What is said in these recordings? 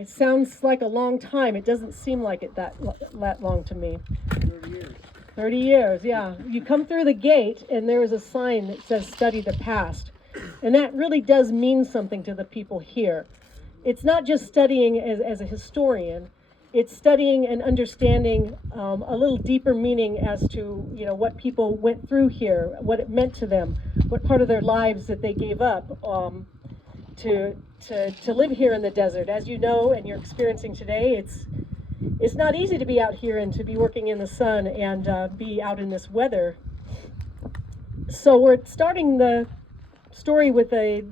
It sounds like a long time. It doesn't seem like it that long to me. 30 years. 30 years, yeah. You come through the gate and there is a sign that says study the past. And that really does mean something to the people here. It's not just studying as a historian, it's studying and understanding a little deeper meaning as to, you know, what people went through here, what it meant to them, what part of their lives that they gave up to live here in the desert. As you know, and you're experiencing today, it's not easy to be out here and to be working in the sun and be out in this weather. So we're starting the story with a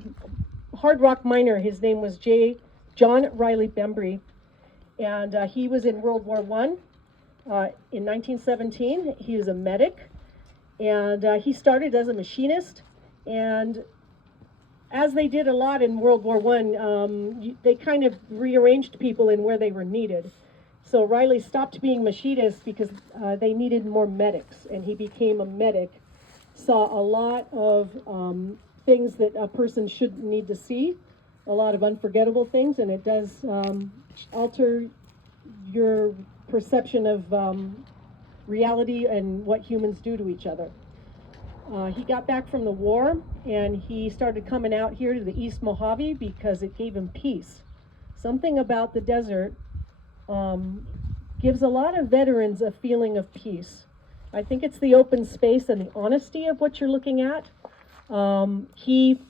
hard rock miner. His name was John Riley Bembry, and he was in World War I. In 1917, he was a medic, and he started as a machinist, and as they did a lot in World War I, they kind of rearranged people in where they were needed. So Riley stopped being machinist because they needed more medics, and he became a medic. Saw a lot of things that a person shouldn't need to see, a lot of unforgettable things, and it does alter your perception of reality and what humans do to each other. He got back from the war, and he started coming out here to the East Mojave because it gave him peace. Something about the desert gives a lot of veterans a feeling of peace. I think it's the open space and the honesty of what you're looking at. He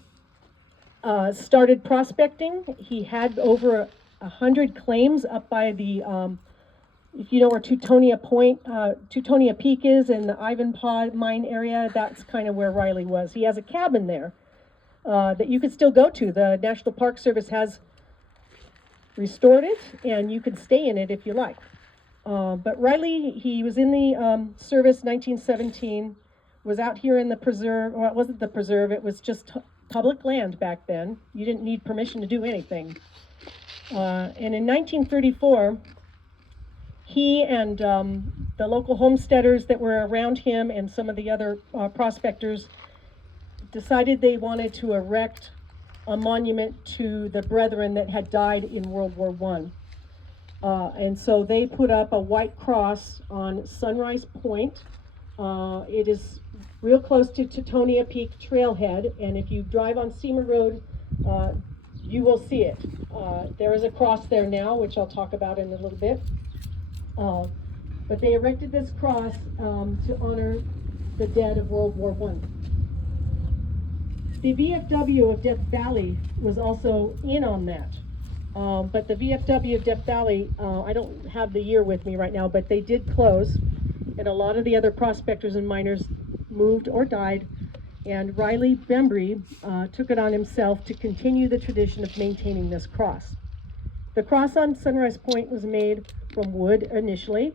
started prospecting. He had over 100 claims up by the, if you know where Teutonia Peak is in the Ivanpah mine area, that's kind of where Riley was. He has a cabin there that you could still go to. The National Park Service has restored it, and you could stay in it if you like. But Riley, he was in the service 1917, was out here in the preserve. Well, it wasn't the preserve, it was just public land back then. You didn't need permission to do anything. And in 1934, he and the local homesteaders that were around him and some of the other prospectors decided they wanted to erect a monument to the brethren that had died in World War I. And so they put up a white cross on Sunrise Point. It is real close to Teutonia Peak Trailhead, and if you drive on Steamer Road, you will see it. There is a cross there now, which I'll talk about in a little bit. But they erected this cross to honor the dead of World War I. The VFW of Death Valley was also in on that. But the VFW of Death Valley, I don't have the year with me right now, but they did close, and a lot of the other prospectors and miners moved or died, and Riley Bembry took it on himself to continue the tradition of maintaining this cross. The cross on Sunrise Point was made from wood initially.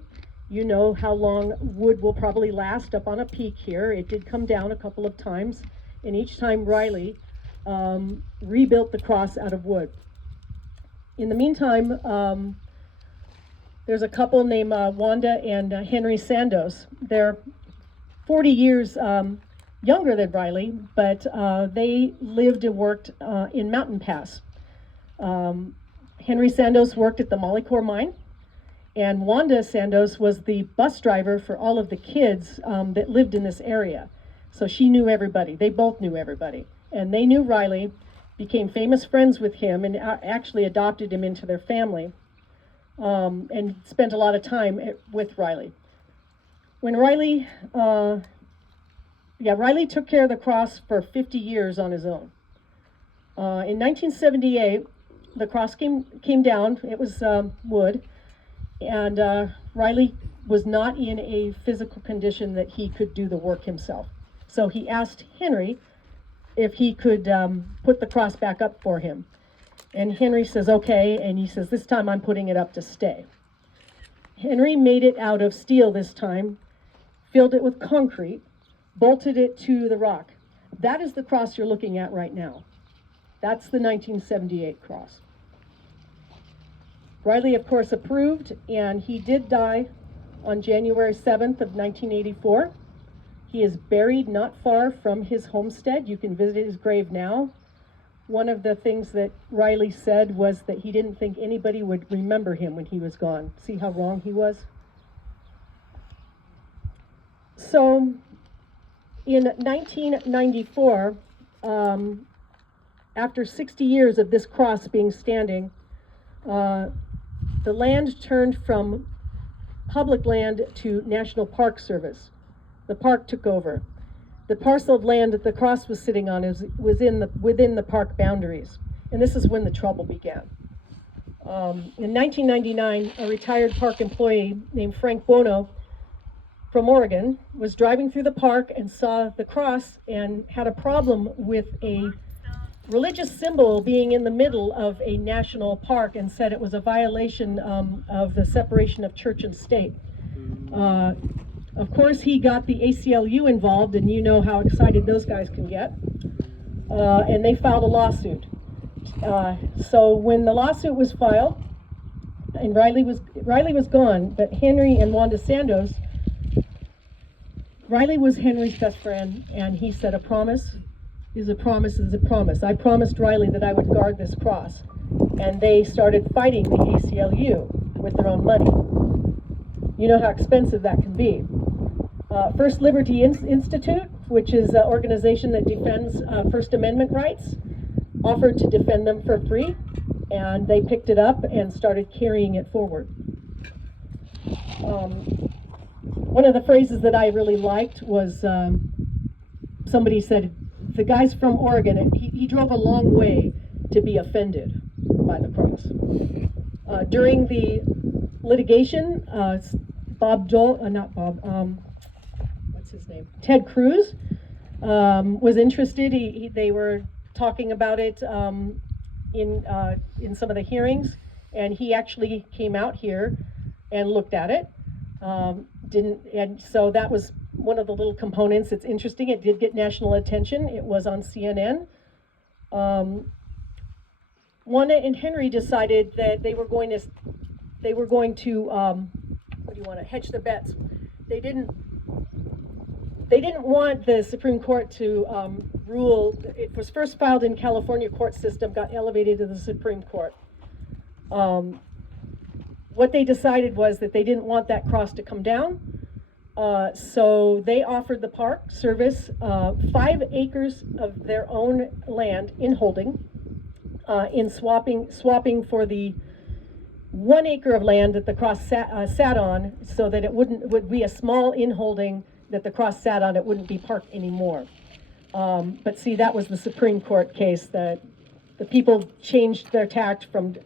You know how long wood will probably last up on a peak here. It did come down a couple of times, and each time Riley rebuilt the cross out of wood. In the meantime, there's a couple named Wanda and Henry Sandos. They're 40 years younger than Riley, but they lived and worked in Mountain Pass. Henry Sandos worked at the Molycorp mine, and Wanda Sandos was the bus driver for all of the kids that lived in this area. So she knew everybody. They both knew everybody. And they knew Riley, became famous friends with him, and actually adopted him into their family, and spent a lot of time with Riley. When Riley took care of the cross for 50 years on his own. In 1978, the cross came down. It was wood, and Riley was not in a physical condition that he could do the work himself. So he asked Henry if he could put the cross back up for him. And Henry says, okay, and he says, this time I'm putting it up to stay. Henry made it out of steel this time, filled it with concrete, bolted it to the rock. That is the cross you're looking at right now. That's the 1978 cross. Riley, of course, approved, and he did die on January 7th of 1984. He is buried not far from his homestead. You can visit his grave now. one of the things that Riley said was that he didn't think anybody would remember him when he was gone. See how wrong he was? So in 1994, after 60 years of this cross being standing, the land turned from public land to National Park Service. The park took over. The parcel of land that the cross was sitting on within the park boundaries. And this is when the trouble began. In 1999, a retired park employee named Frank Buono from Oregon was driving through the park and saw the cross and had a problem with a religious symbol being in the middle of a national park, and said it was a violation of the separation of church and state. Of course, he got the ACLU involved, and you know how excited those guys can get. And they filed a lawsuit. So when the lawsuit was filed, and Riley was gone, but Henry and Wanda Sandos, Riley was Henry's best friend, and he said, a promise is a promise is a promise. I promised Riley that I would guard this cross. And they started fighting the ACLU with their own money. You know how expensive that can be. First Liberty Institute, which is an organization that defends First Amendment rights, offered to defend them for free, and they picked it up and started carrying it forward. One of the phrases that I really liked was somebody said, the guy's from Oregon, and he drove a long way to be offended by the cross. During the litigation, Ted Cruz was interested. They were talking about it in some of the hearings, and he actually came out here and looked at it. And so that was one of the little components. It's interesting. It did get national attention. It was on CNN. Wanda and Henry decided that they were going to hedge their bets. They didn't want the Supreme Court to rule. It was first filed in California court system, got elevated to the Supreme Court. What they decided was that they didn't want that cross to come down. So they offered the Park Service 5 acres of their own land in holding, in swapping for the 1 acre of land that the cross sat on, so that it would be a small in-holding that the cross sat on. It wouldn't be parked anymore. But see, that was the Supreme Court case that the people changed their tact from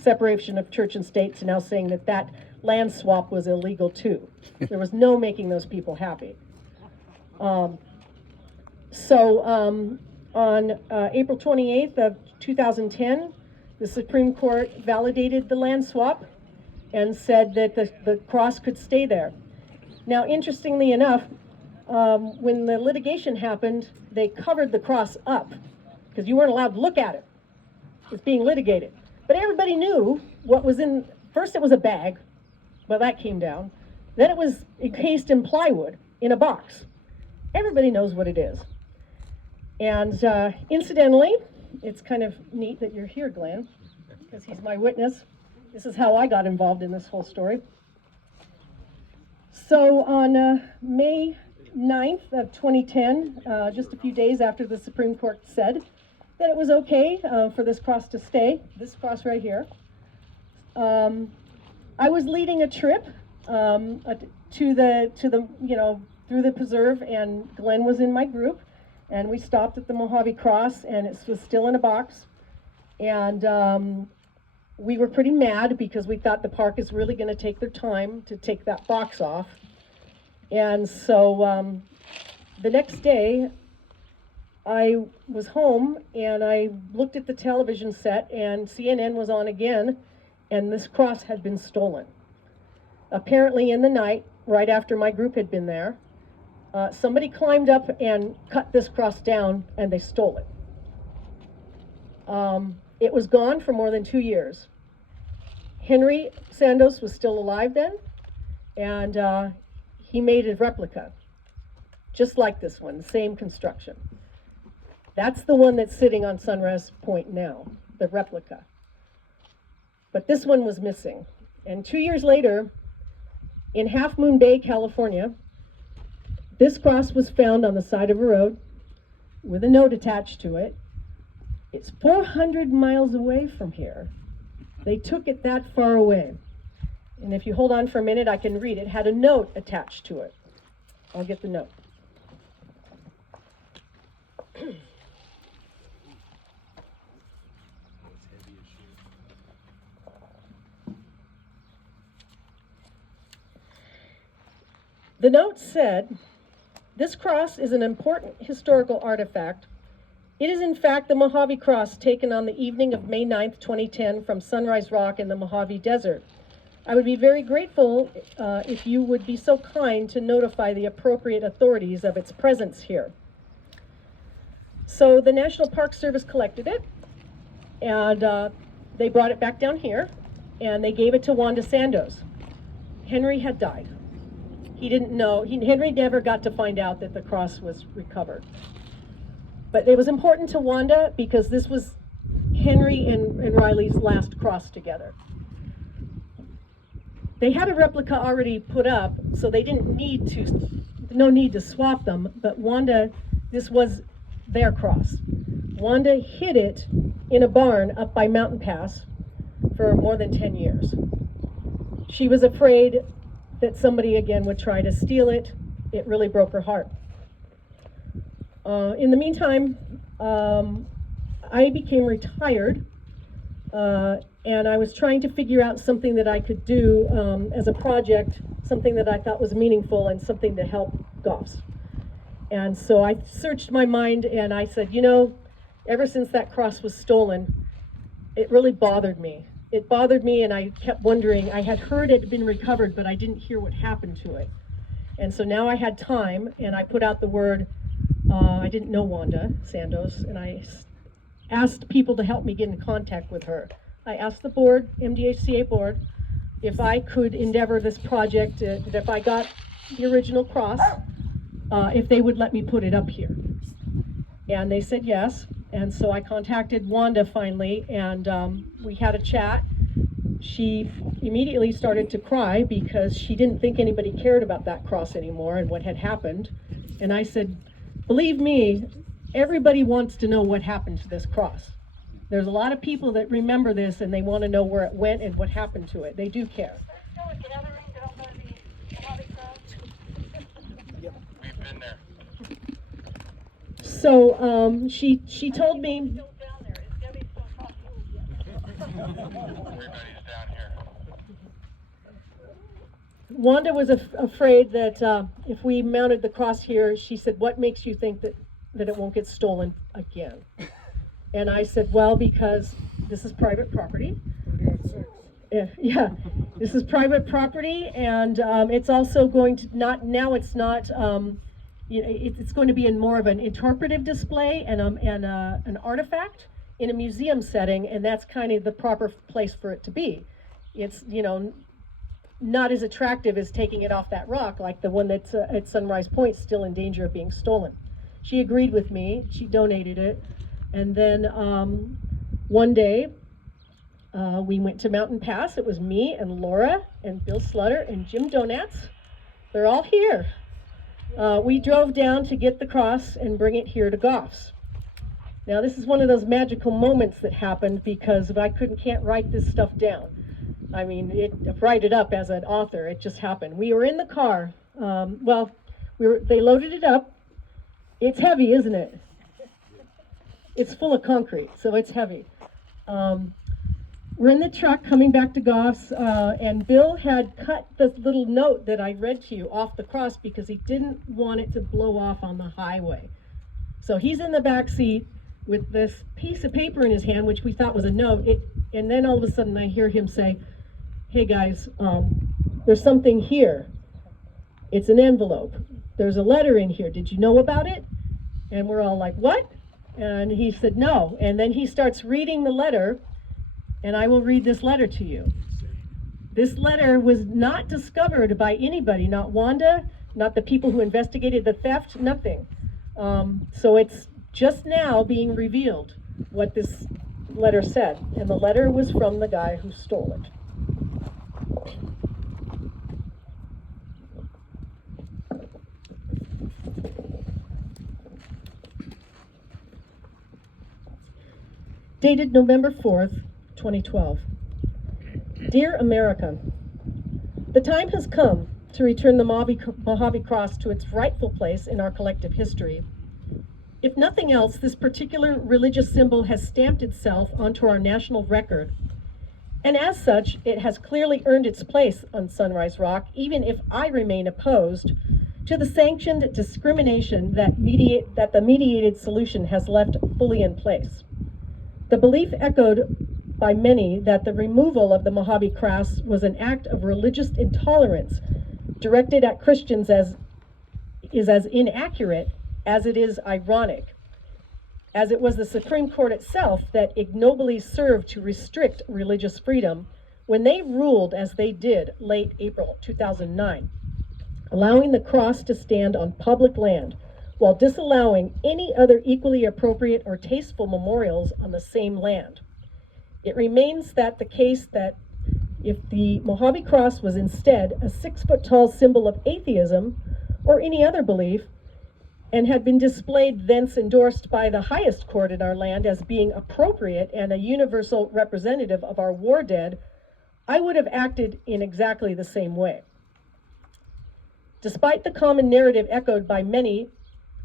separation of church and state to now saying that that land swap was illegal too. There was no making those people happy. On April 28th of 2010, the Supreme Court validated the land swap and said that the cross could stay there. Now, interestingly enough, when the litigation happened, they covered the cross up because you weren't allowed to look at it. It's being litigated. But everybody knew what was in. First it was a bag, well, that came down. Then it was encased in plywood in a box. Everybody knows what it is. And incidentally, it's kind of neat that you're here, Glenn, because he's my witness. This is how I got involved in this whole story. So on May 9th of 2010, just a few days after the Supreme Court said that it was okay for this cross to stay, this cross right here, I was leading a trip to the through the preserve, and Glenn was in my group, and we stopped at the Mojave cross, and it was still in a box, and we were pretty mad because we thought the park is really going to take their time to take that box off. And so the next day I was home and I looked at the television set, and CNN was on again, and this cross had been stolen. Apparently in the night, right after my group had been there, somebody climbed up and cut this cross down, and they stole it. It was gone for more than 2 years. Henry Sandos was still alive then, and he made a replica, just like this one, the same construction. That's the one that's sitting on Sunrise Point now, the replica. But this one was missing. And 2 years later, in Half Moon Bay, California, this cross was found on the side of a road with a note attached to it. It's 400 miles away from here. They took it that far away. And if you hold on for a minute, I can read it. It had a note attached to it. I'll get the note. The note said, "This cross is an important historical artifact. It is in fact the Mojave cross taken on the evening of May 9th, 2010 from Sunrise Rock in the Mojave Desert. I would be very grateful if you would be so kind to notify the appropriate authorities of its presence here." So the National Park Service collected it, and they brought it back down here, and they gave it to Wanda Sandoz. Henry had died. He didn't know, Henry never got to find out that the cross was recovered. But it was important to Wanda because this was Henry and Riley's last cross together. They had a replica already put up, so they didn't need to, no need to swap them, but Wanda, this was their cross. Wanda hid it in a barn up by Mountain Pass for more than 10 years. She was afraid that somebody again would try to steal it. It really broke her heart. In the meantime, I became retired, and I was trying to figure out something that I could do as a project, something that I thought was meaningful and something to help Goffs. And so I searched my mind and I said, you know, ever since that cross was stolen, it really bothered me. It bothered me, and I kept wondering. I had heard it had been recovered, but I didn't hear what happened to it. And so now I had time, and I put out the word. I didn't know Wanda Sandoz, and I asked people to help me get in contact with her. I asked the board, MDHCA board, if I could endeavor this project, that if I got the original cross, if they would let me put it up here. And they said yes. And so I contacted Wanda finally, and we had a chat. She immediately started to cry because she didn't think anybody cared about that cross anymore and what had happened. And I said, believe me, everybody wants to know what happened to this cross. There's a lot of people that remember this and they want to know where it went and what happened to it. They do care. We've been there. So she told me. Wanda was afraid that if we mounted the cross here, she said, what makes you think that it won't get stolen again? And I said, well, because this is private property. Yeah, this is private property, and it's also going to it's not, it's going to be in more of an interpretive display and an artifact in a museum setting, and that's kind of the proper place for it to be. It's, not as attractive as taking it off that rock, like the one that's at Sunrise Point, still in danger of being stolen. She agreed with me. She donated it. And then one day, we went to Mountain Pass. It was me and Laura and Bill Slutter and Jim Donats. They're all here. We drove down to get the cross and bring it here to Goffs. Now, this is one of those magical moments that happened because if I can't write this stuff down. I mean, write it up as an author. It just happened. We were in the car. They loaded it up. It's heavy, isn't it? It's full of concrete, so it's heavy. We're in the truck coming back to Goffs, and Bill had cut the little note that I read to you off the cross because he didn't want it to blow off on the highway. So he's in the back seat with this piece of paper in his hand, which we thought was a note. And then all of a sudden I hear him say, hey guys, there's something here. It's an envelope. There's a letter in here. Did you know about it? And we're all like, what? And he said, no. And then he starts reading the letter, and I will read this letter to you. This letter was not discovered by anybody, not Wanda, not the people who investigated the theft, nothing. So it's just now being revealed what this letter said, and the letter was from the guy who stole it. Dated November 4th, 2012. Dear America, the time has come to return the Mojave Cross to its rightful place in our collective history. If nothing else, this particular religious symbol has stamped itself onto our national record, and as such, it has clearly earned its place on Sunrise Rock, even if I remain opposed to the sanctioned discrimination that the mediated solution has left fully in place. The belief echoed by many that the removal of the Mojave Cross was an act of religious intolerance directed at Christians is as inaccurate as it is ironic, as it was the Supreme Court itself that ignobly served to restrict religious freedom when they ruled as they did late April 2009, allowing the cross to stand on public land while disallowing any other equally appropriate or tasteful memorials on the same land. It remains that the case that if the Mojave Cross was instead a 6-foot-tall symbol of atheism or any other belief, and had been displayed thence endorsed by the highest court in our land as being appropriate and a universal representative of our war dead, I would have acted in exactly the same way. Despite the common narrative echoed by many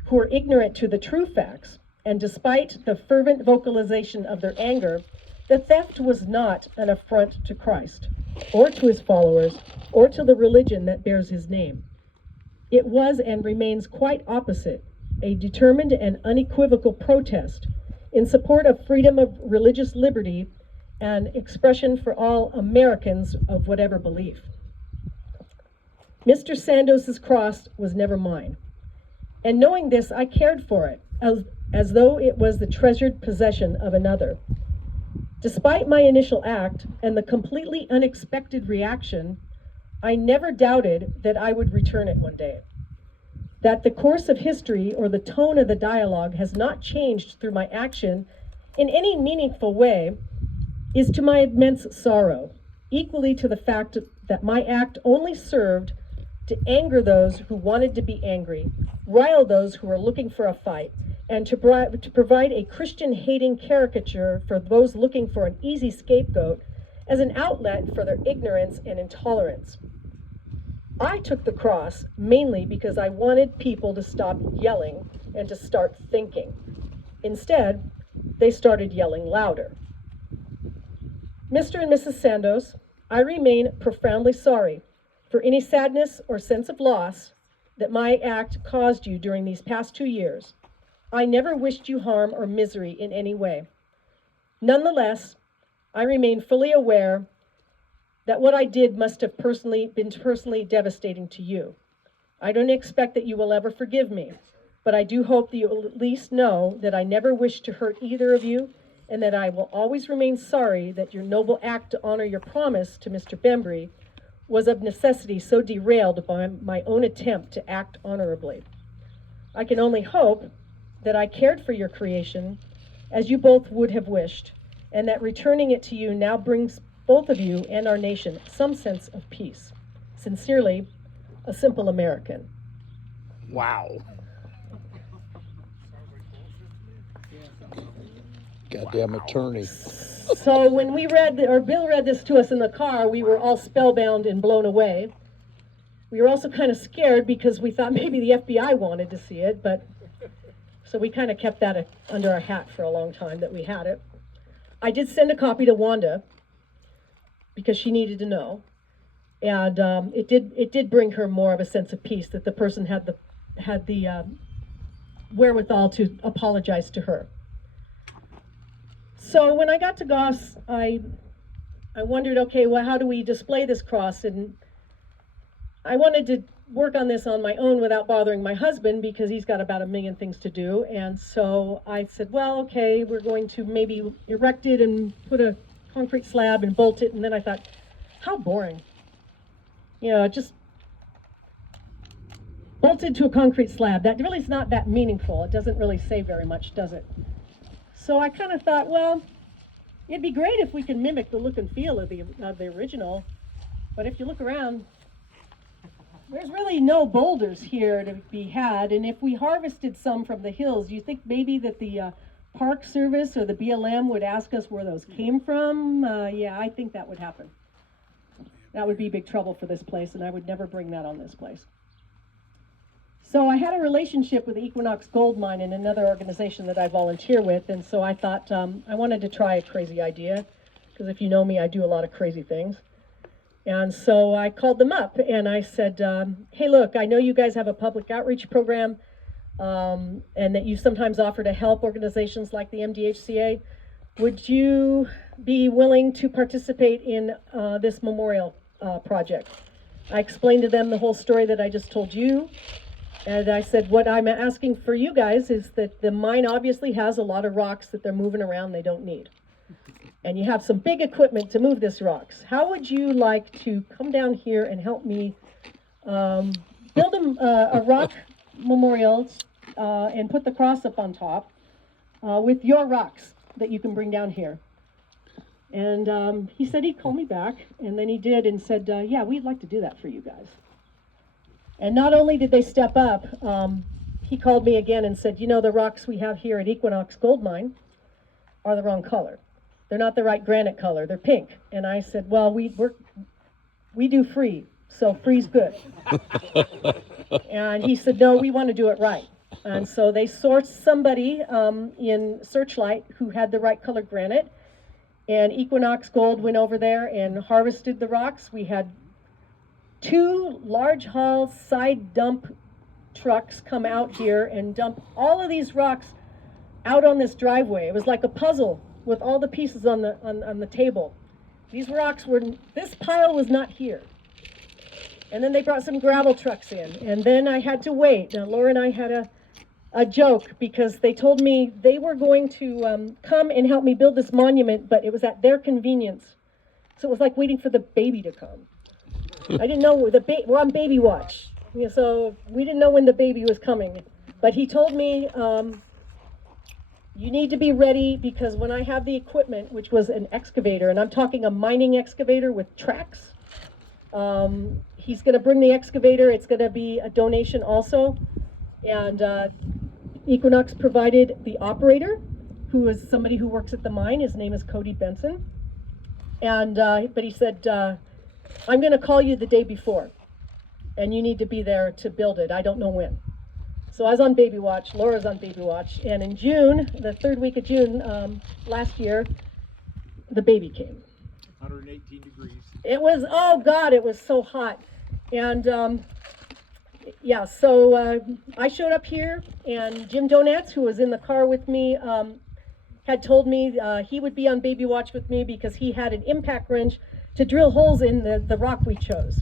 who are ignorant to the true facts, and despite the fervent vocalization of their anger, the theft was not an affront to Christ, or to his followers, or to the religion that bears his name. It was and remains quite opposite, a determined and unequivocal protest in support of freedom of religious liberty and expression for all Americans of whatever belief. Mr. Sandos's cross was never mine, and knowing this, I cared for it as though it was the treasured possession of another. Despite my initial act and the completely unexpected reaction, I never doubted that I would return it one day. That the course of history or the tone of the dialogue has not changed through my action in any meaningful way is to my immense sorrow, equally to the fact that my act only served to anger those who wanted to be angry, rile those who were looking for a fight, and to provide a Christian-hating caricature for those looking for an easy scapegoat as an outlet for their ignorance and intolerance. I took the cross mainly because I wanted people to stop yelling and to start thinking. Instead, they started yelling louder. Mr. and Mrs. Sandos, I remain profoundly sorry for any sadness or sense of loss that my act caused you during these past 2 years. I never wished you harm or misery in any way. Nonetheless, I remain fully aware that what I did must have been personally devastating to you. I don't expect that you will ever forgive me, but I do hope that you will at least know that I never wished to hurt either of you, and that I will always remain sorry that your noble act to honor your promise to Mr. Bembry was of necessity so derailed by my own attempt to act honorably. I can only hope that I cared for your creation as you both would have wished, and that returning it to you now brings both of you and our nation some sense of peace. Sincerely, a simple American. Wow. Goddamn attorney. So when Bill read this to us in the car, we were all spellbound and blown away. We were also kind of scared because we thought maybe the FBI wanted to see it, so we kind of kept that under our hat for a long time that we had it. I did send a copy to Wanda because she needed to know, and it did bring her more of a sense of peace that the person had the wherewithal to apologize to her. So when I got to Goffs, I wondered, okay, well, how do we display this cross? And I wanted to work on this on my own without bothering my husband because he's got about 1 million things to do. And so I said, well, okay, we're going to maybe erect it and put a concrete slab and bolt it. And then I thought, how boring. You know, just bolted to a concrete slab. That really is not that meaningful. It doesn't really say very much, does it? So I kind of thought, well, it'd be great if we can mimic the look and feel of the original. But if you look around, there's really no boulders here to be had. And if we harvested some from the hills, do you think maybe that the Park Service or the BLM would ask us where those came from? Yeah, I think that would happen. That would be big trouble for this place, and I would never bring that on this place. So I had a relationship with the Equinox Gold Mine and another organization that I volunteer with, and so I thought I wanted to try a crazy idea, because if you know me, I do a lot of crazy things. And so I called them up and I said, hey, look, I know you guys have a public outreach program and that you sometimes offer to help organizations like the MDHCA. Would you be willing to participate in this memorial project? I explained to them the whole story that I just told you. And I said, what I'm asking for you guys is that the mine obviously has a lot of rocks that they're moving around they don't need. And you have some big equipment to move these rocks. How would you like to come down here and help me build a rock memorial and put the cross up on top with your rocks that you can bring down here? And he said he'd call me back, and then he did and said, yeah, we'd like to do that for you guys. And not only did they step up, he called me again and said, you know, the rocks we have here at Equinox Gold Mine are the wrong color. They're not the right granite color, they're pink. And I said, well, we do free, so free's good. And he said, no, we want to do it right. And so they sourced somebody in Searchlight who had the right color granite, and Equinox Gold went over there and harvested the rocks. We had 2 large haul side dump trucks come out here and dump all of these rocks out on this driveway. It was like a puzzle with all the pieces on the table. These rocks were, this pile was not here. And then they brought some gravel trucks in, and then I had to wait. Now Laura and I had a joke because they told me they were going to come and help me build this monument, but it was at their convenience. So it was like waiting for the baby to come. I didn't know, we're on baby watch, so we didn't know when the baby was coming. But he told me, you need to be ready because when I have the equipment, which was an excavator, and I'm talking a mining excavator with tracks, he's going to bring the excavator. It's going to be a donation also. And Equinox provided the operator, who is somebody who works at the mine. His name is Cody Benson. And but he said, I'm going to call you the day before, and you need to be there to build it. I don't know when. So I was on baby watch, Laura's on baby watch, and in June, the 3rd week of June last year, the baby came. 118 degrees. It was, oh God, it was so hot. And yeah, so I showed up here, and Jim Donats, who was in the car with me, had told me he would be on baby watch with me because he had an impact wrench to drill holes in the rock we chose.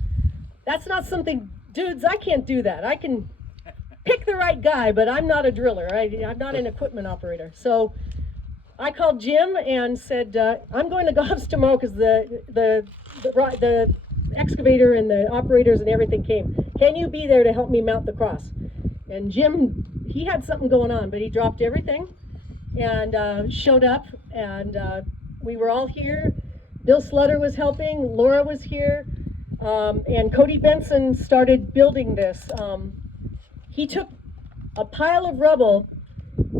That's not something, dudes, I can't do that. I can pick the right guy, but I'm not a driller. I'm not an equipment operator. So I called Jim and said, I'm going to Goffs tomorrow because the excavator and the operators and everything came. Can you be there to help me mount the cross? And Jim, he had something going on, but he dropped everything and showed up, and we were all here. Bill Slutter was helping, Laura was here, and Cody Benson started building this. He took a pile of rubble,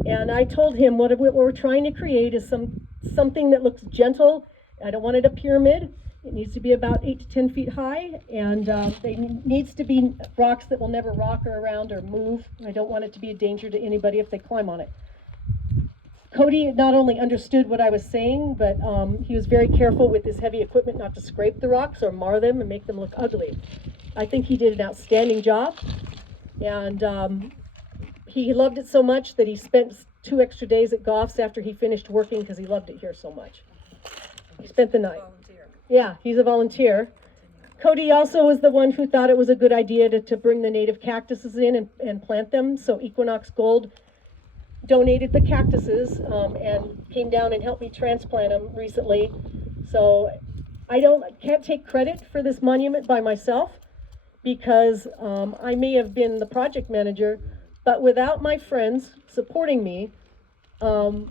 and I told him what we're trying to create is something that looks gentle. I don't want it a pyramid. It needs to be about 8 to 10 feet high, and it needs to be rocks that will never rock or around or move. I don't want it to be a danger to anybody if they climb on it. Cody not only understood what I was saying, but he was very careful with his heavy equipment not to scrape the rocks or mar them and make them look ugly. I think he did an outstanding job. And he loved it so much that he spent 2 extra days at Goffs after he finished working because he loved it here so much. He spent the night. Volunteer. Yeah, he's a volunteer. Cody also was the one who thought it was a good idea to bring the native cactuses in and plant them. So Equinox Gold donated the cactuses and came down and helped me transplant them recently. So I can't take credit for this monument by myself, because I may have been the project manager, but without my friends supporting me, Bill,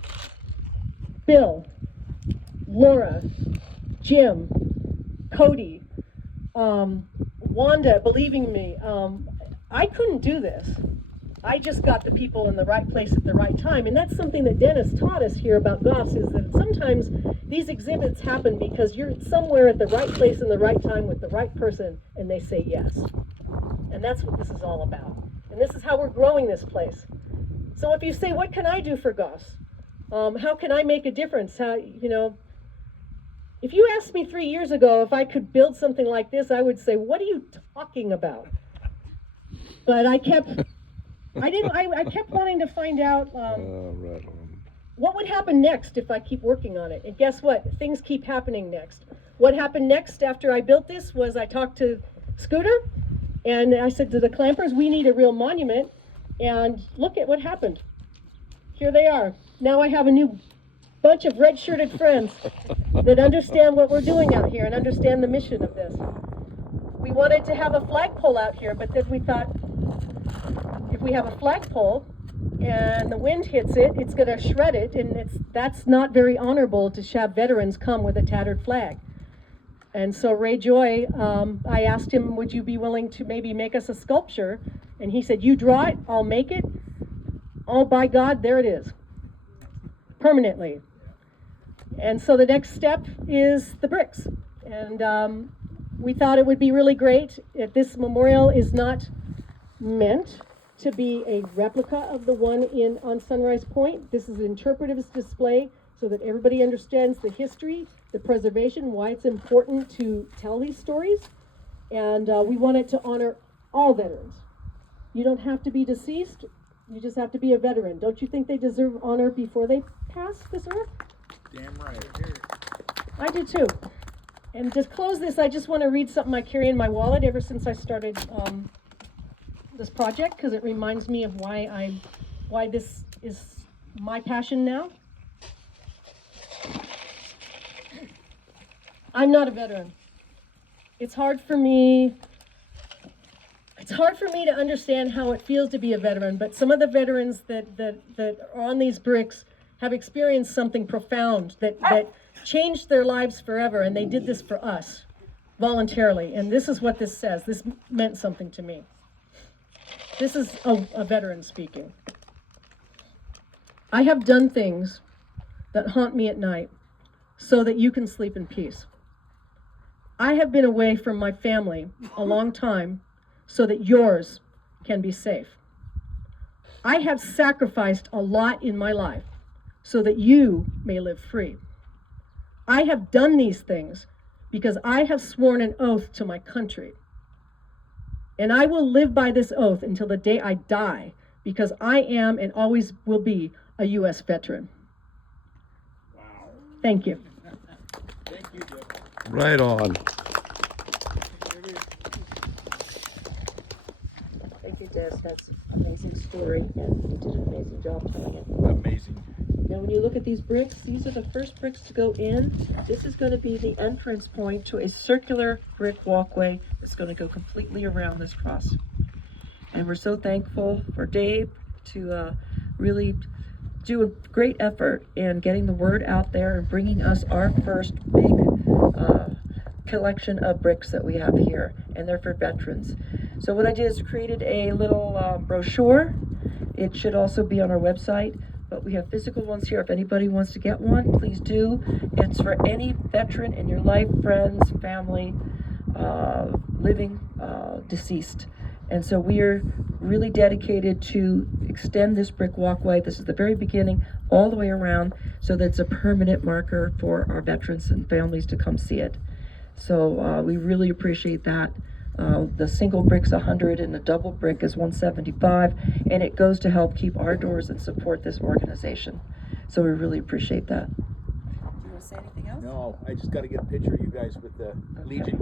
Laura, Jim, Cody, Wanda believing in me, I couldn't do this. I just got the people in the right place at the right time. And that's something that Dennis taught us here about Goffs, is that sometimes these exhibits happen because you're somewhere at the right place in the right time with the right person, and they say yes. And that's what this is all about. And this is how we're growing this place. So if you say, what can I do for Goffs? How can I make a difference? How, you know, if you asked me 3 years ago if I could build something like this, I would say, what are you talking about? But I kept wanting to find out what would happen next if I keep working on it. And guess what? Things keep happening next. What happened next after I built this was I talked to Scooter, and I said to the clampers, we need a real monument. And look at what happened. Here they are. Now I have a new bunch of red-shirted friends that understand what we're doing out here and understand the mission of this. We wanted to have a flagpole out here, but then we thought, if we have a flagpole and the wind hits it, it's going to shred it, and that's not very honorable to have veterans come with a tattered flag. And so Ray Joy, I asked him, would you be willing to maybe make us a sculpture? And he said, you draw it, I'll make it. Oh, by God, there it is, permanently. And so the next step is the bricks. And we thought it would be really great if this memorial is not meant to be a replica of the one on Sunrise Point. This is an interpretive display so that everybody understands the history, the preservation, why it's important to tell these stories. And we want it to honor all veterans. You don't have to be deceased, you just have to be a veteran. Don't you think they deserve honor before they pass this earth? Damn right. I do too. And to close this, I just want to read something I carry in my wallet ever since I started this project, because it reminds me of why this is my passion now. I'm not a veteran. It's hard for me to understand how it feels to be a veteran, but some of the veterans that are on these bricks have experienced something profound that changed their lives forever, and they did this for us voluntarily. And this is what this says. This meant something to me. This is a veteran speaking. I have done things that haunt me at night so that you can sleep in peace. I have been away from my family a long time so that yours can be safe. I have sacrificed a lot in my life so that you may live free. I have done these things because I have sworn an oath to my country. And I will live by this oath until the day I die, because I am and always will be a U.S. veteran. Wow. Thank you. Thank you, Jeff. Right on. Thank you, Des. That's an amazing story, and you did an amazing job telling it. Amazing. Now, when you look at these bricks, these are the first bricks to go in. This is going to be the entrance point to a circular brick walkway that's going to go completely around this cross. And we're so thankful for Dave to really do a great effort in getting the word out there and bringing us our first big collection of bricks that we have here, and they're for veterans. So what I did is created a little brochure. It should also be on our website. But we have physical ones here. If anybody wants to get one, please do. It's for any veteran in your life, friends, family, living, deceased. And so we are really dedicated to extend this brick walkway. This is the very beginning, all the way around, so that it's a permanent marker for our veterans and families to come see it. So we really appreciate that. The single brick's 100 and the double brick is 175, and it goes to help keep our doors and support this organization. So we really appreciate that. Do you want to say anything else? No, I just got to get a picture of you guys with the Legion